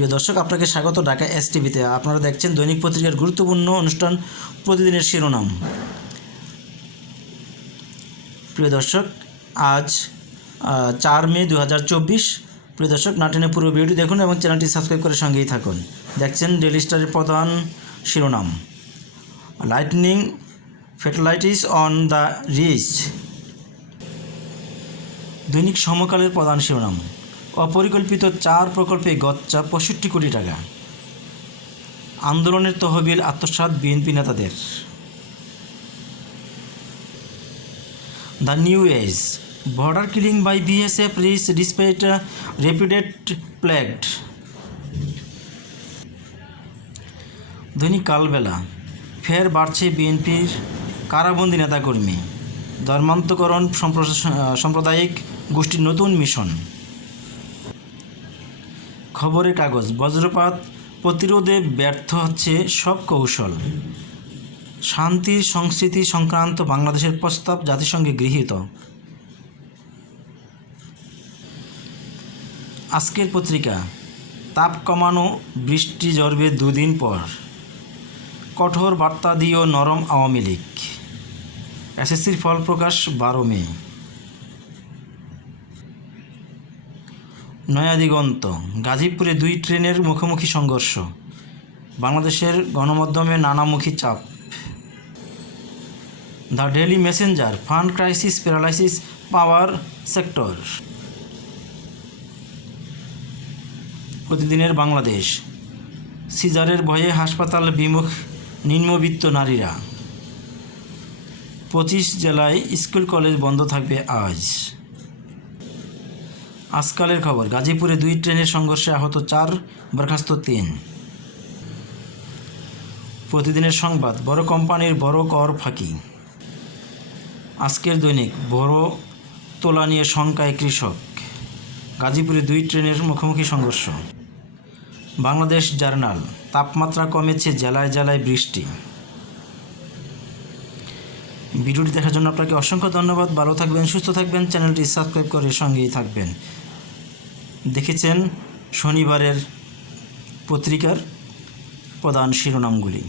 প্রিয় দর্শক, আপনাকে স্বাগত ঢাকা এস টিভিতে আপনারা দেখছেন দৈনিক পত্রিকার গুরুত্বপূর্ণ অনুষ্ঠান, প্রতিদিনের শিরোনাম। প্রিয় দর্শক, আজ চার মে দু হাজার চব্বিশ। প্রিয় দর্শক নাটেনে পুরো ভিডিওটি দেখুন এবং চ্যানেলটি সাবস্ক্রাইব করে সঙ্গেই থাকুন। দেখছেন ডেলি স্টারের প্রধান শিরোনাম। Lightning fatalities on the rich দৈনিক সমকালের প্রধান শিরোনাম। অপরিকল্পিত চার প্রকল্পে গচ্চা পঁয়ষট্টি কোটি টাকা। আন্দোলনের তহবিল আত্মসাৎ বিএনপি নেতাদের। The New Age, border killing by BSF rise despite repeated pledged দৈনিক কালবেলা, ফের বাড়ছে বিএনপির কারাবন্দি নেতাকর্মী। ধর্মান্তকরণ সাম্প্রদায়িক গোষ্ঠীর নতুন মিশন। খবরের কাগজ। বজ্রপাত প্রতিরোধে ব্যর্থ হচ্ছে সব কৌশল। শান্তি সংস্কৃতি সংক্রান্ত বাংলাদেশের প্রস্তাব জাতিসংঘে গৃহীত। আজকের পত্রিকা, তাপ কমানো, বৃষ্টি ঝরবে দুদিন পর। কঠোর বার্তা দিয়েও নরম আওয়ামী লীগ। এসএসসির ফল প্রকাশ বারো মে। নয়া দিগন্ত গাজীপুরে দুই ট্রেনের মুখোমুখি সংঘর্ষ, বাংলাদেশের গণমাধ্যমে নানামুখী চাপ। The Daily Messenger, fund crisis, paralysis, power sector. প্রতিদিনের বাংলাদেশ, সিজারের ভয়ে হাসপাতাল বিমুখ নিম্নবিত্ত নারীরা। পঁচিশ জেলায় স্কুল কলেজ বন্ধ থাকবে আজ। আজকালের খবর, গাজীপুরে দুই ট্রেনের সংঘর্ষে আহত চার, বরখাস্ত তিন। প্রতিদিনের সংবাদ, বড় কোম্পানির বড় কর ফাঁকি। আজকের দৈনিক, বড় তোলা নিয়ে শঙ্কায় কৃষক। গাজীপুরে দুই ট্রেনের মুখোমুখি সংঘর্ষ। বাংলাদেশ জার্নাল, তাপমাত্রা কমেছে জেলায় জেলায় বৃষ্টি। ভিডিওটি দেখার জন্য আপনাকে অসংখ্য ধন্যবাদ। ভালো থাকবেন, সুস্থ থাকবেন, চ্যানেলটি সাবস্ক্রাইব করে সঙ্গেই থাকবেন। দেখেছেন শনিবারের পত্রিকার প্রধান শিরোনামগুলি।